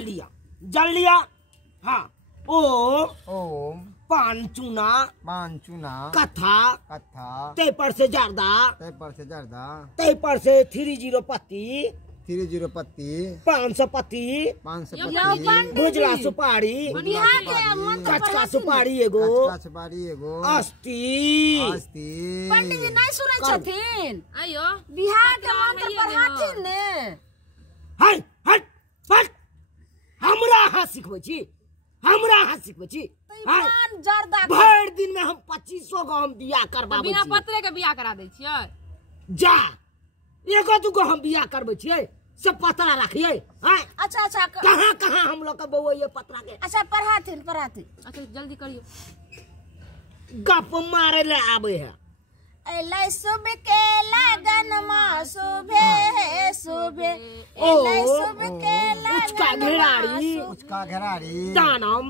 जल लिया। हाँ ओम पांचुना कथा ते पर से जर्दा ते पर से 30 पत्ती 500 पत्ती भुजला सुपारी कचका सुपारी एगो अस्ती। पंडित जी नहीं सुनै छथिन आयो बिहार के मंत्र पढ़ाथिन ने। हट हट हट हमरा हाथ सिखबै छी भर दिन में हम 2500 गो हम बियाह करबाबै छी। बिना पत्रे के बियाह करा दै छियै। जा एगो दूगो हम बियाह करबै छियै सब पतरा रखिए। अच्छा कहाँ हम लोग का बउआ ये पतरा के। अच्छा पढ़ाथिन अच्छा जल्दी करियो। गप मारे ले आवे है। एलै सुबह के लगन मां सुबह एलै सुबह के लगन उचका घेरारी दानम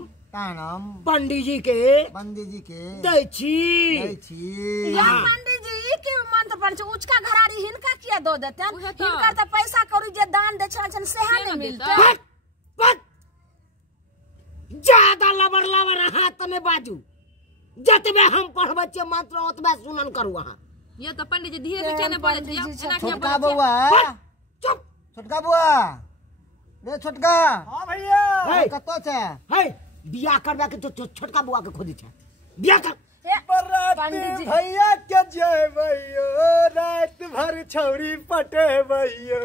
पंडित जी के दै छी। या पंडित जी के मंत्र पढ़ छ उचका घरारी हिनका किया दो देतन। हिनकर त पैसा कौड़ी जे दान दे छन सेहा नहीं मिलते। ज्यादा लबर हाथ में बाजू। जतबे हम पढ़बै छियै मंत्र ओतबे सुनन करू अहाँ। ये तो पंडित जी धीरे से केने पड़े छै। छोटका बउआ चुप छोटका बउआ रे छोटका। हां भैया कतो छै हे बियाह करबा के छोटका बउआ के खोदी छै बियाह कर। बराती भैया के जेबैयो रात भर छौरी पटेबैयो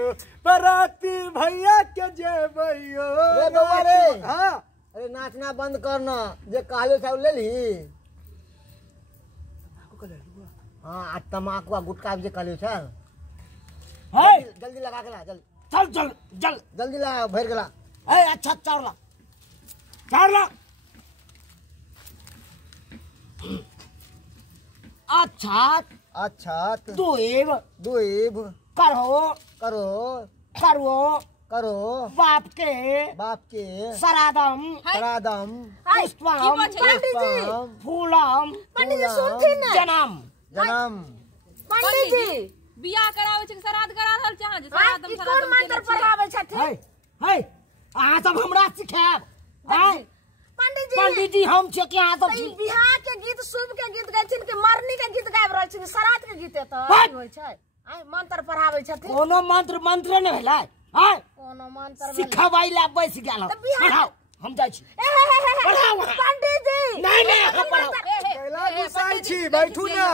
बराती भैया के जेबैयो। रे बउआ रे हां अरे नाचना बंद करना जे कहले छ ले ली। हाँ आ तमाकू आ गुटखा जे कहले छ जल्दी लगा के ला जल्दी ला भर गेला। अच्छा चार ला अच्छा दुइब करो बाप के सरादम पुष्पम फूलम जनम। पंडित जी बियाह करावे छै श्राद्ध करा रहल छै। अहाँ जे श्राद्ध कोन मंत्र पढ़ावे छथिन। अहाँ सब हमरा सिखाएब। पंडित जी हम छियै कि अहाँ सब बियाह के गीत शुभ के गीत गाइथिन कि मरनी के गीत गाबि रहल छिन श्राद्ध के गीत त होय छै। मंत्र पढ़ावे छथिन। कोनो मंत्र नै भेलै। कोनो मंत्र सिखवाई ला बैस गेल पढ़ाओ हम जाइ छी। पढ़ाओ पंडित जी नहीं हम पढ़ाओ कैला गुसाई छी बैठू ना।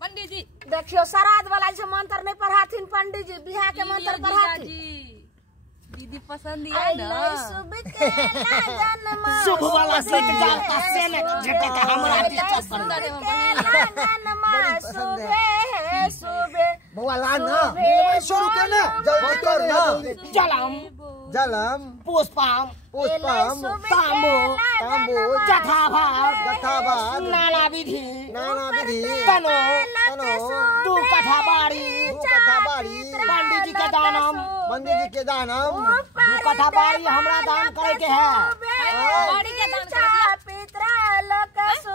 पंडित जी देखियो श्राद्ध वाला छै मंत्र नहीं पढ़ाथिन। पंडित जी बियाह के मंत्र पढ़ाथिन। दीदी पसंद है ना शुभ वाला से जाता से ने झटक हमरा टीचर सुंदर बउआ ला ना शुरू कर ना जल्दी कर ना। जलम पुष्पम तांबू जथाभाग नाना विधि तनो 2 कठा बाड़ी पंडित जी के दानम 2 कठा बाड़ी हमरा दान करे के है।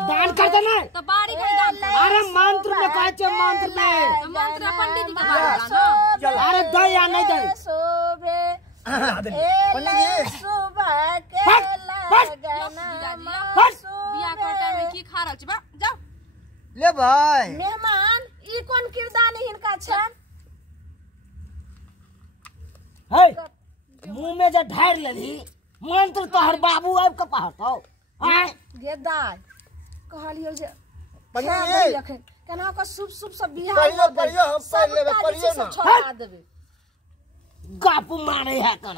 दान कर देना तो बाड़ी का दान। अरे मंत्र में कहे छे मंत्र में पंडित जी के बाड़ी ना। अरे दे या नहीं दे पंडित जी सुबह के लगन बियाह के टाइम में की खा रहल छी। जाओ ले भाई मेहमान ई कोन किरदानी हिनका छन। मुंह में जे ढार लेली मंत्र तोहर बाबू आब के पढ़तौ। गेदार कहलियो जे पंडित जी केना को शुभ सब बियाह पढ़ियो हम पढ़ लेबे पढ़ियो ना छोड़ा देबे। गप मारे है कन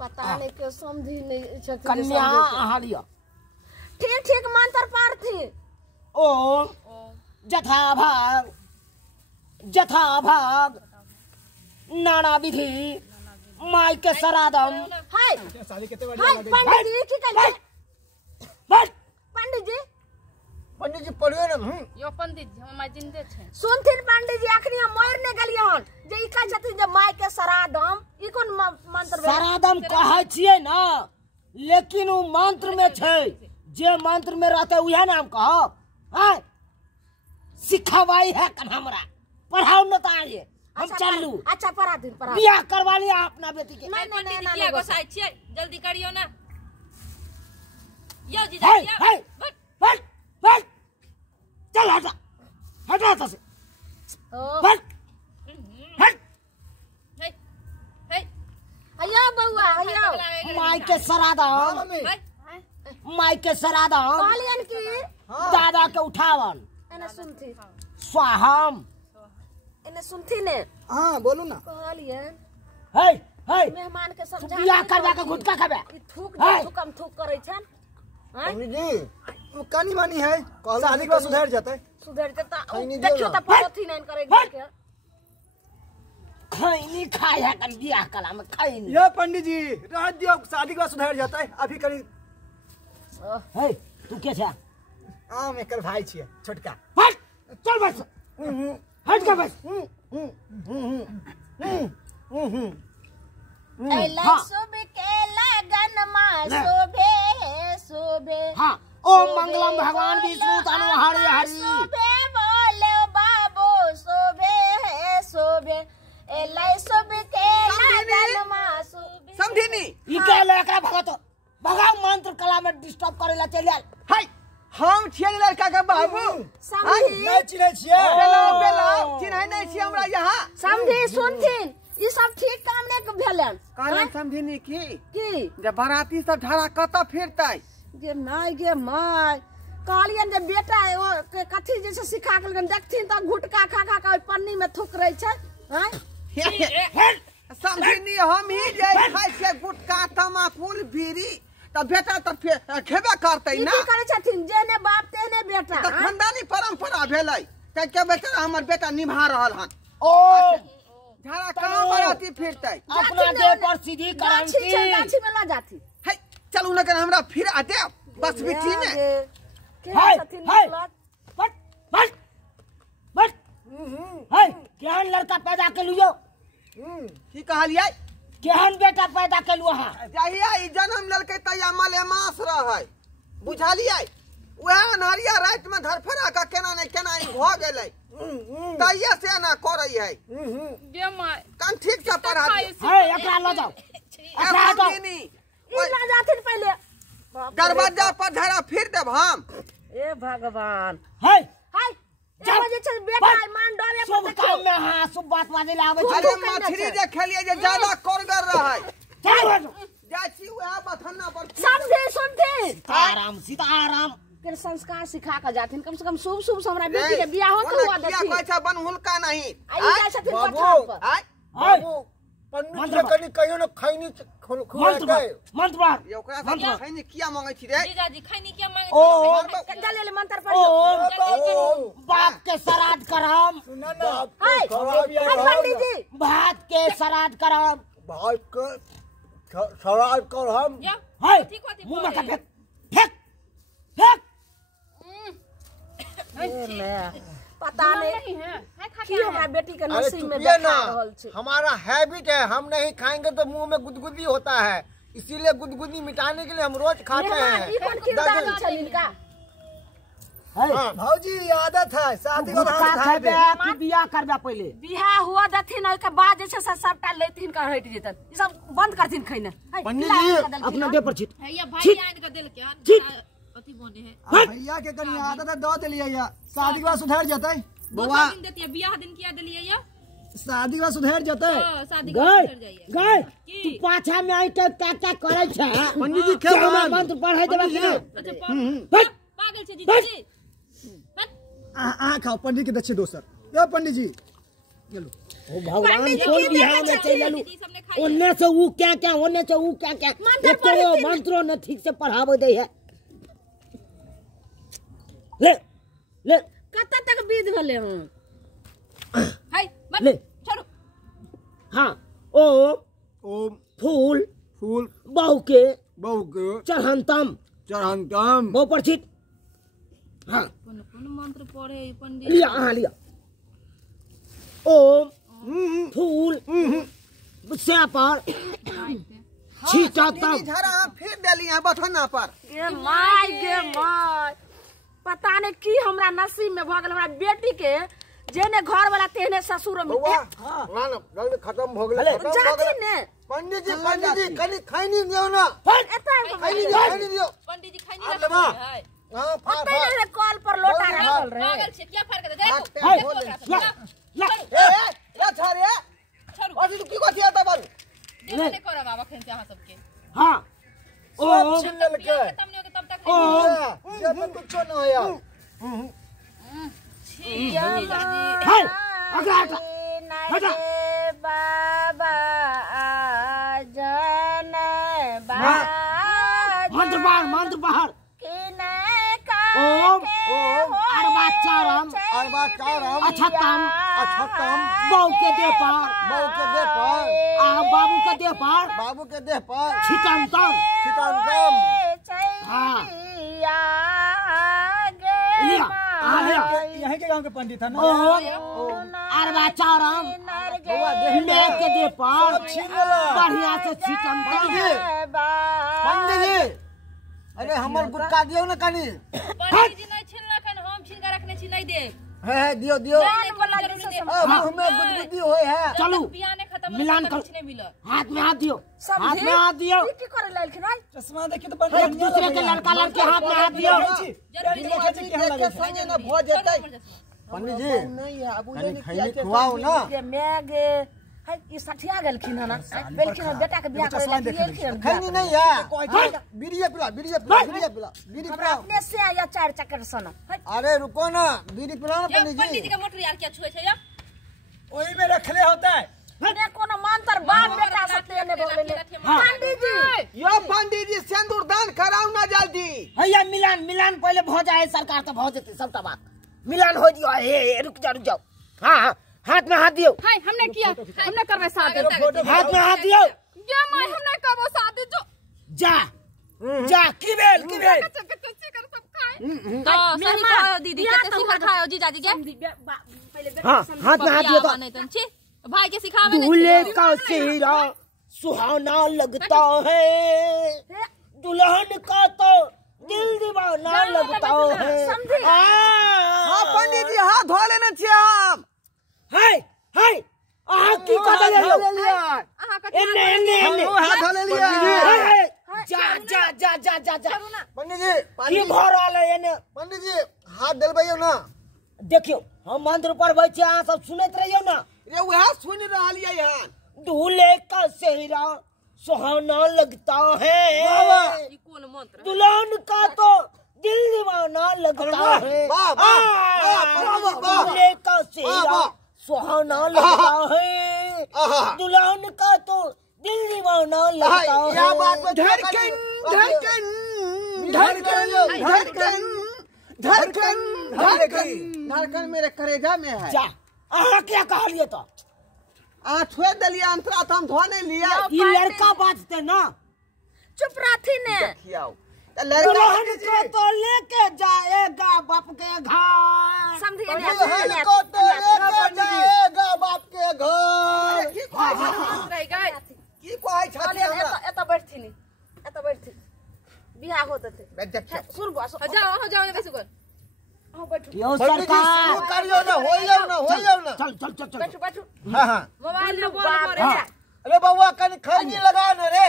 पता नहीं के समझी नहीं छथिन। कन्या आहालिया ठीक मंत्र पढ़थि। ओम जथाभाग नाना विधि माई के सरादम। हाय पंडित जी की कहले पंडित जी पढ़ियो ना। यो पंडित जी हम जिंदे छै सुनथिन। पंडित जी अखनी हम मोर ने गेलिय हन जे ई कहै छथिन जे माई के सरादम ई कोन मंत्र भेल। सरादम कहै छियै ना लेकिन उ मंत्र में छै जे मंत्र में रहते उहे नाम कहब। सिखवाई है कन हमरा पढ़ाओ न त आइए। हम चलू। अच्छा परा दिन परा बियाह करवा लिया अपना बेटी के। नहीं नहीं नहीं किया गोसाई छियै जल्दी करियो ना यो जीजा हे यो हे हट हट चल हटा हटा तो से ओ हट हट हे हे अयो बउआ अयो माई के सरादा माई के सरादा कहलियन की दादा के उठावन एने सुनथी स्वाहम एने सुनथी ने हाँ बोलू ना। कहलियन हे हे मेहमान के समझा बियाह करवा के गुटका खाबे ई थूक है। दे थूकम थूक करे छन हैं पंडित जी कानी मानी है शादी के बाद सुधर जाते। सुधर जता खैनी दियो देखियो ना। त पथी नहीं करे के खैनी खाए है कल बियाह कला में खैनी। ये पंडित जी रह दियो शादी के बाद सुधर जाता है। अभी करी हे तू के छा आम एकर भाई छिए छोटका। हट चल बस हट के बस एला हाँ। सुबह के लगन मा शोभे शोभे हाँ ओम मंगलम भगवान विष्णु तनु हरि हरि। शोभे बोले बाबू शोभे है शोभे एला सुबह के लगन मा शोभे समझिनी ई के लेकरा भगत भगाओ मंत्र कला में डिस्टर्ब करेला चल आल। हाय हम छियै लड़का के बाबू। समझी नहीं चिन्है छिए। बेला बेला चिन्है नहीं छी हमरा यहाँ। समझी सुनथिन ई सब ठीक काम ने भेलन काहे समझिनी की की जब बाराती सब ढारा कत फिरतै गे नाय गे माय कहलियन जे बेटा ओ के कथी जे से सिखा के देखथिन त गुटका खा खा के पन्नी में थूक रही छै हैं समझिनी हम ही जे खाइ छियै गुटखा तमाकुल बीड़ी त बेटा त खेबे करतै ई ना। की करे छथिन जेने बाप तेने बेटा त खानदानी परंपरा भेलै के बेटा हमर बेटा निभा रहल हन। ओ झाड़ा कहाँ बाराती फिरतै। अपना देह पर सीधी गाछी छै करंती। गाछी में ला जाती है चलू न कर हमरा फिर आते बस बिठी में। के हाय छथिन हाय निकलत बट बट बट हाय केहन लड़का पैदा के लियो की कहलियै केहन बेटा पैदा के लियो हां जहिया ई जन्म लेलकै तहिया मलेमास रहै बुझलियै। वह अनहरिया रात में धरफरा का केना ने केना ई भ गेलै तहिया से ना करै है। गे माय कन ठीक से पढ़ा दे। हाय एकरा ल जाओ एकरा हटाओ। ई ला जाथिन पहले दरवाजा पर धरा फिर देब हम। ए भगवान हाय हाय जाओ। एगो जे छै बेटा मान डरे शुभ पर काम देखियो में हां शुभ बात बाजे ले आवे अरे छै। मछली जे खेलिए जे ज्यादा कोरगर रहै चल जाची वह बथन्ना पर समझी सुनथिन आराम सीधा आराम के संस्कार सिखा के जाथिन कम से कम शुभ शुभ से हमरा बेटी के बियाह हो तो हुआ किया देखी कहै छै बनहुलका नहीं। आई जाय छथिन बाबू। पठार पर आय हाय पंडित जी कनी कहियो न खैनी मंत्र खुआते। मंत्र मार ये ओकरा से खैनी किया मांगै छी रे। जीजा जी खैनी क्या मांगे ओ जल्दी ले मंत्र ओ पढ़ियो बाप के श्राद्ध करम सुना ना हाय हाय पंडित जी भात के श्राद्ध करम भाई के सवाल कर हम या हाय ठीक होती मुंह में का फेंक फेंक फेंक पता नहीं है हाय खा की हमरा बेटी के अरे नसीब में चुपिए देखा ना रहल छै हमारा हैबिट है हम नहीं खाएंगे तो मुंह में गुदगुदी होता है इसीलिए गुदगुदी मिटाने के लिए हम रोज खाते मेहमान ई हैं। कोन किरदार छै इनका हाय भाजी आदत है शादी गुटखा खेबे कि बियाह करबे पहले बियाह हुआ दथिन ओइ के बाद जे छै से सबटा लेथिन का हट जेतन ई सब बंद करथिन खैने पंडित जी अपना देह पर छिट है या भाई आन के दिल के ठीक। अथी बने है भैया के कनी आदत है दो दिलिए या शादी के बाद सुधर जतै बउआ दिन देतिया बियाह दिन किया दिलिए या शादी के बाद सुधर जतै शादी के गए कर जाइए गए की? तू पाछा में आई के क्या करे छै पंडित जी क्या हमरा मंत्र पढ़ै देबे कि नहीं अच्छा हट। पागल छे जीजा जी हट आ खाओ पंडित के दक्षिण दोसर यो पंडित जी चलो ओ भगवान कोन बिहार में चल लू ओन्ने से ऊ क्या ओन्ने से ऊ क्या एको मंत्रो न ठीक से पढ़ावे दे है ले ले कत तक विध भेले हम हाय मत ले छोड़ो हाँ ओ ओम फूल फूल बहु के बहु के चढ़ंतम चढ़ंतम बहु पर छिट हाँ कौन मंत्र पढ़े पंडित लिया हाँ लिया ओम फूल से पर छीटा तब झरा फिर देली है बथन्ना पर। गे माय पता नहीं की हमरा नसीब में भ गेल हमरा बेटी के जेने घर वाला तेने ससुर में बउआ ना ना जल्दी खत्म हो गेलै जाती ने पंडित जी कनी खैनी दियो ना खैनी दियो पंडित जी खाई अब नहीं लेबा। रखा है हां फाड़ पता नहीं कॉल पर लोटा रखल रहे पागल छे क्या फर्क है देखो हाँ, देखो ला, ला। ए छारे छोड़ो अभी की कथि आता बन दिल नहीं करो बाबा खेल से हां सबके हां ओ छीन के खत्म नहीं होगा तब तक ओ ये तो कुछ न होया छी जाजी हाय अगला हटा हटा बाबा जन मंत्र बाहर ओम अरबाचारम अछतम बहू के देह पर आ बाबू के देह पर छिटमतम हाँ लिया आ लिया यहीं के गांव के पंडित है ना ओम अरबाचारम मेघ के देह पर बढ़िया से छिटमतम पंडित जी अरे हमर गुटका दियो ना कनी पंडित जी नहीं छीन रखन हम छीन के रखने छी नहीं दे है दियो मुंह में गुदगुदी होय है चलो बियाने खत्म मिलान कर कुछ नहीं मिला हाथ में हाथ दियो की करे ललखिन भाई चश्मा देखिए तो एक पंडित दूसरे के लड़का लड़के हाथ में हाथ दियो संगे न भ जेतै पंडित जी नहीं है अब कनी खैनी खुआओ ना ये मैग है ई सठिया गेलखिन ना बेलखिन बेटा के बियाह करे गेलखिन खैनी नहीं है बीड़ी पिला बीड़ी पिला अपने से या चार चक्कर सन अरे रुको ना बीड़ी पिलाओ ना पंडित पंडित जी जी का मोटर यार क्या छुए छे या वही में रखले होता है ने कोनो मंत्र बाप बेटा सत्य ने बोले पंडित जी यो पंडित जी सिंदूर दान कराऊ ना जल्दी भैया मिलान पहले हो जाए सरकार तो हो जेते सबटा बात मिलान हो दियो हे रुक जाओ हां हाथ में हाथ दियो हाय हमने किया हमने करवे शादी हाथ में हाथ दियो ये मैं हमने कबो शादी जो जा की बेल कच्चे कर सब खाए तो सही कहो दीदी कते सिखा खाओ जीजाजी के पहले हां हाथ में हाथ दियो तो नहीं तन छी भाई के सिखावे नहीं दूल्हे का चेहरा सुहाना लगता है दुल्हन का तो दिल दीवाना लगता है हां पंडित जी हाथ धो लेने छियै हम हाय आहा की कह ले आहा का एन्ने हाथ धो ले लिया जा पंडित जी की भर रहले एने पंडित जी हाथ देलबैयो ना देखियो हम मंत्र पढ़बै छी अहाँ सब सुनैत रहियो ना रे वह सुन रहलियै हन दूल्हे का चेहरा सुहाना लगता है ये कौन मंत्र दुल्हन का तो दिल दीवाना लगता है दूल्हे का चेहरा सुहाना लगता है दुल्हन का तो दिल दीवाना लगता है यह बात में धड़कन मेरे करेजा में है जा अहाँ क्या कहलिए तो आ छोड़ दिलिए अंतरा तो हम धो नहीं लिया ये लड़का बाजते ना चुप रहती ने खियाओ दुल्हन को तो लेके जाएगा बाप के घर समझिए दुल्हन को तो लेके जाएगा बाप के घर रह गए की कहै छथि हमरा एत बैठथिनी एत बैठथिन बियाह होते थे देखियो सुन बस जाओ ने बेसु कर हां बैठो यो सरकार करियो ना होइयो ना चल बैठो बैठो हां मोबाइल में बोल करे अरे बउआ कनी खैनी लगा ना रे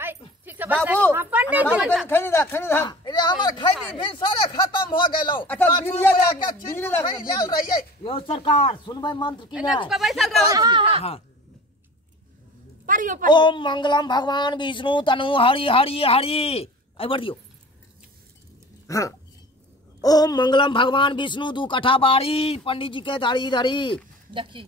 हाय ठीक से बाबू पंडित जी कनी खैनी दा अरे हमर खैनी भी सारे खत्म हो गेलो अच्छा बिरिया जाके चीनी खैनी लेल रहिए यो सरकार सुनबै मंत्र की ना तू बैसल रहो हां परियो ओम मंगलम भगवान विष्णु तनु हरि हरि हरि ऐबर दियो हां ओम मंगलम भगवान विष्णु दू कठा बाड़ी पंडित जी के धरी देखी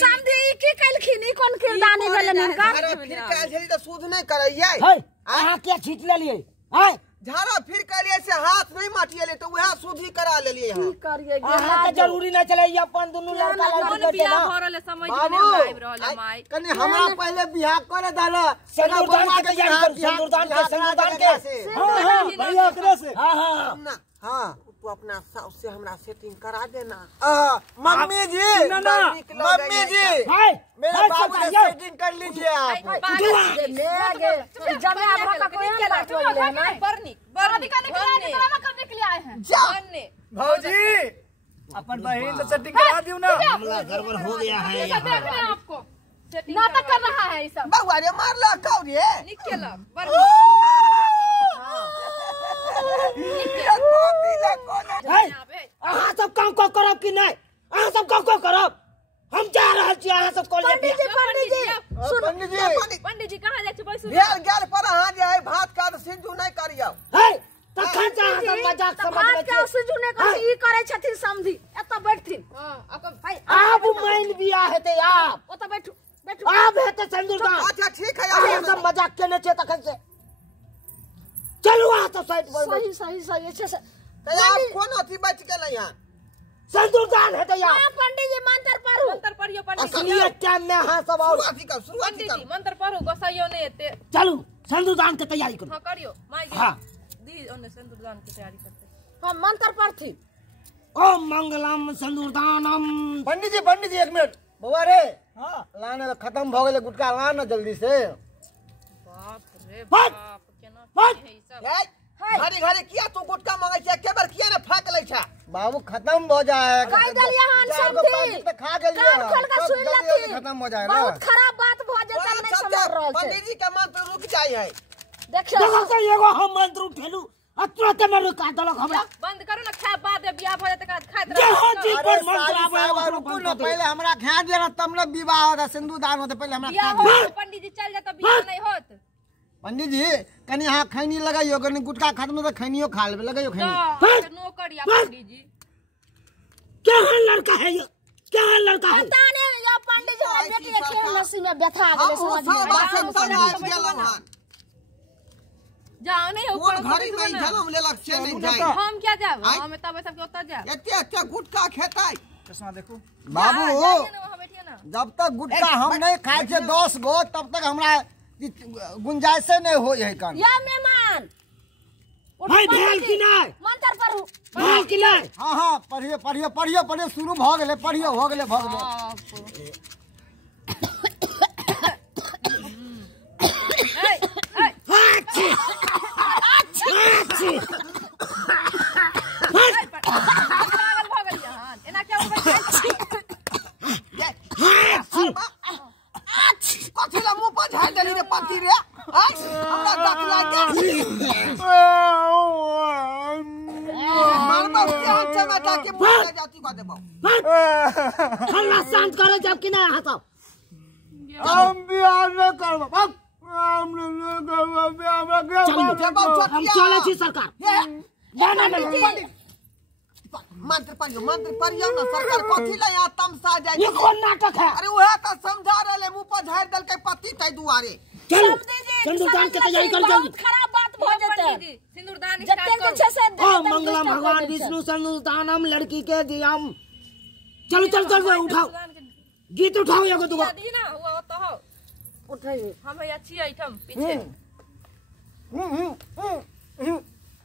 समझी की कलखिन ई कोन किरदानी भेले निका अरे फिर काल छली त सूद नहीं करैयै है अहाँ क्या छीट लेलिए है झाड़ा फिर कलिए से हाथ नहीं माटिएले तो वह सूधी करा लेलिए हां करिए अहाँ के जरूरी न चले ये अपन दुनु लड़का लड़की के बियाह ना हो रहले समझ में नहीं आइब रहले माई कनी हमरा पहले बियाह करे दाला सिंदूरदान के तैयारी कर सिंदूरदान के हां भैया एकरे से हां हां तू अपना साउस से हमरा सेटिंग करा देना मम्मी जी मम्मी जी है मेरे बाबू से सेटिंग कर लीजिए आप ले जमा भका कोई के ना छोड़ले ना बरनी शादी करने के लिए आए हैं जा बनने भौजी अपन बहन से सेटिंग करा दियो ना। मामला गड़बड़ हो गया है देख यहाँ। रहे हैं आपको नाटक कर रहा है ये सब बउआ रे मारला कौ रे निकल अहाँ सब काम को करब कि नहीं? अहाँ सब काम को करब? हम जा रहल छी अहाँ सब कॉलेज पे। पंडित जी पंडित जी कहाँ जाए बैसू गेल गेल पर अहाँ जे है भात का सिंधु नहीं करियौ। है तखन से अहाँ सब मजाक समझ भात ले के सुजू ने कथि ई करे छथिन समझी एत बैठथिन आप माइन बिया हेते आप ओत बैठू बैठू आप हेते सिंदूरदान। अच्छा ठीक है अहाँ सब मजाक केने छे तखन से। चलू अहाँ सब साइड पर सही सही सही अच्छे से तो आप कौन अथी बच गेलै यहाँ सिंदूरदान हेते आप। हां पंडित जी मंत्र पढ़ू मंत्र पढ़ियो पंडित जी असली टाइम में अहाँ सब आओ। शुरुआती पंडित जी मंत्र पढ़ो गोसाइयो नहीं एते चलू सिंदूरदान के तैयारी करू। हाँ करियो माई हाँ। दी ओने सिंदूरदान की तैयारी करते हम मंत्र पढ़थिन ओम मंगलम सिंदूरदानम। पंडित जी 1 मिनट। बउआ रे हां लाने खत्म भ गेले गुटका ला ना जल्दी से। बाप रे हट! बाप केना हट! है ई सब घड़ी घड़ी किया तू गुटका मांगे छे के बार किया ने फाक लै छे बाबू खत्म हो जाएगा। कह दलिया हन समझी खा गेलिए कान खोल के सुन लथी खत्म हो जाएगा। बहुत खराब बात भ जेतै नहीं समझ रहल छै। पंडित जी के मंत्र रुक जाय है। देखियो देखो तो एगो हम मंत्र उठेलू तुरंत में रुका देलक हमरा। बंद करो ना खाए बाद बियाह भ जाते खाइत जहाँ जी रहो पर मंत्र आवे साहब रुकू ना पहले हमरा खा दे तब ना विवाह होता सिंदूरदान होता पहले हमरा बियाह खा दे। हो पंडित जी चल जाता बियाह नहीं होत पंडित जी कनी यहाँ खैनी लगाइयो कनी गुटका खत्म तो खैनियो खा लेबे लगाइयो खैनी। नौकरिया पंडित जी क्या लड़का है ये? क्या लड़का है? पता नहीं यो पंडित जी हमर बेटी के खेल नसी में व्यथा हम गेले समझ सब में बात समझ गेलौ हन। जाओ नहीं कोन घड़ी में जन्म लेलक से नहीं जाय। हम क्या जाब हम तब सब के ओता जाब एते गुटका खेतै। चश्मा देखो बाबू वहां बैठिए ना जब तक गुटका हम नहीं खाए छे 10 गो तब तक हमरा गुंजाइश नहीं हो है कान। या मेहमान भाई भेल कि नहीं? मंत्र पढ़ू भेल कि नहीं? हाँ हाँ पढ़ियो शुरू भ गेले पढ़ियो हो गेले भ गेले। अच्छी अच्छी पागल भ गेल यहाँ एना क्या हो कथि ला मुंह पर झाड़ देली रे पति रे। हमरा दांत लाग गेल। मारबा के हाथ से माता के मुंह ले जाती को देबो। हल्ला शांत करो जब कि नहीं हंसो। हम बियाह न करब हम न करब बियाह हम चले छी सरकार। ना मंत्र पढ़ियो ना सरकार कथि ला यहाँ तमसा जाय। ये कौन नाटक है? अरे वह तो समझा रहले मुंह पर झाड़ देल के पति तै दुआरे। चलो सिंदूरदान के तैयारी कर जल्दी। बहुत खराब बात भ जेतै पंडित जी सिंदूरदान जते स्टार्ट जे करो छै से ओम मंगलम भगवान विष्णु सिंदूरदानम लड़की के दियम। चलो चल चल उठाओ गीत उठाओ एगो दुगो। दी ना हुआ तो हो उठाइए हम है अच्छी आइटम पीछे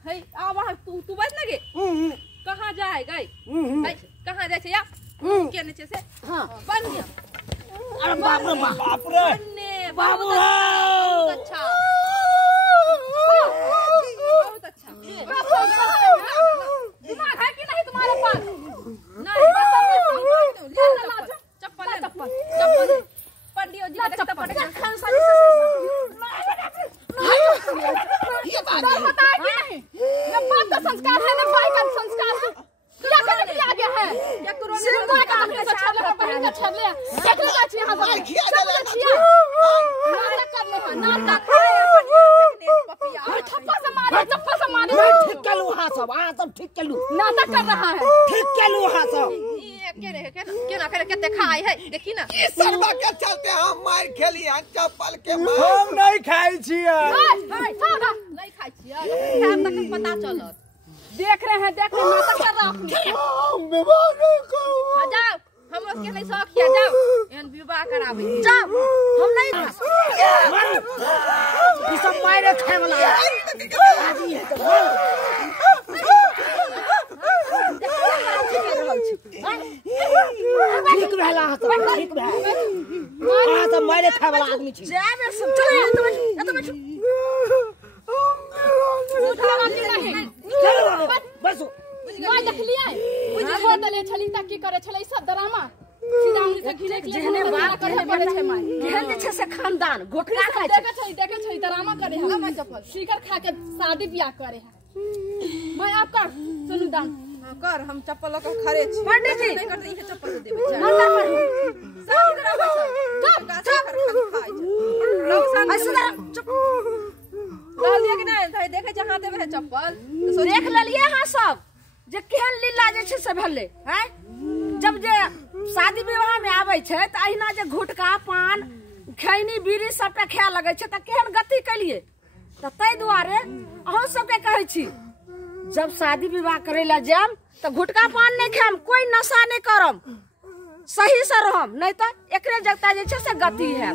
है आ वहां तू बस ना गे कहां जाए गई कहां जाए या के नीचे से हां बन गया अरे बाप रे बाप रे बनने बाबू बहुत अच्छा बहुत अच्छा दिमाग है कि नहीं तुम्हारे पास नहीं चप्पल पंडित जी का चप्पल होता है कि नहीं न बाप का संस्कार है न भाई का संस्कार है क्या करने के लिए आ गया है क्या कोरोना सिंदूर का अपने से छाप ले पहन का छाप ले देख लेगा छी यहां पर नाटक करने हैं नाटक पपिया थप्पा से मारे ठीक कलू हां सब ठीक कलू नाटक कर रहा है ठीक कलू हां सब के ना करे के खाई है देखी ना इस सरवा के चलते हम मार खेली है चप्पल के मार। हम नहीं खाई छियै नहीं खाई छियै खाम तक पता चलत देख रहे हैं नाटक कर रहा हम विवाह नहीं करूं। जाओ हम लोग के नहीं शौक किया जाओ एहन विवाह करावे जाओ हम नहीं ई सब मारे खाए वाला आदमी है तो ठीक भेला ठीक भेला हां सब मारे खाए वाला आदमी छी जाबे सब चले तो बैठ बस मैं देख लिया मुझे छोड़ दले छली करे छै माय केहन जे छै से खानदान घोटका खाय छै देखे छै ड्रामा करे है मैं चप्पल शिखर खा के शादी ब्याह करे है मैं आप कर सुनु दान कर हम चप्पल को खरे छी पंडित जी नहीं करते इहे चप्पल देबे मंत्र पढ़ू शादी कराबे छै गाछी कर खाय छै लोग ऐसे चुप ला लिया कि नहीं देखे छै हाथे में चप्पल तो देख लेलिए हां सब जे केहन लीला जे छै से भेले हैं जब जे शादी विवाह में आबै छै त अहिना जे घुटका पान खैनी बीड़ी सबटा खाय लगै छै त केहन गति कलिए त तै दुआरे अहूं सबके कहै छी जब शादी विवाह करे ला जाम त घुटका पान नहीं खाम कोई नशा नहीं करम सही से रहम नहीं त एकरे जगता जे छै से गति है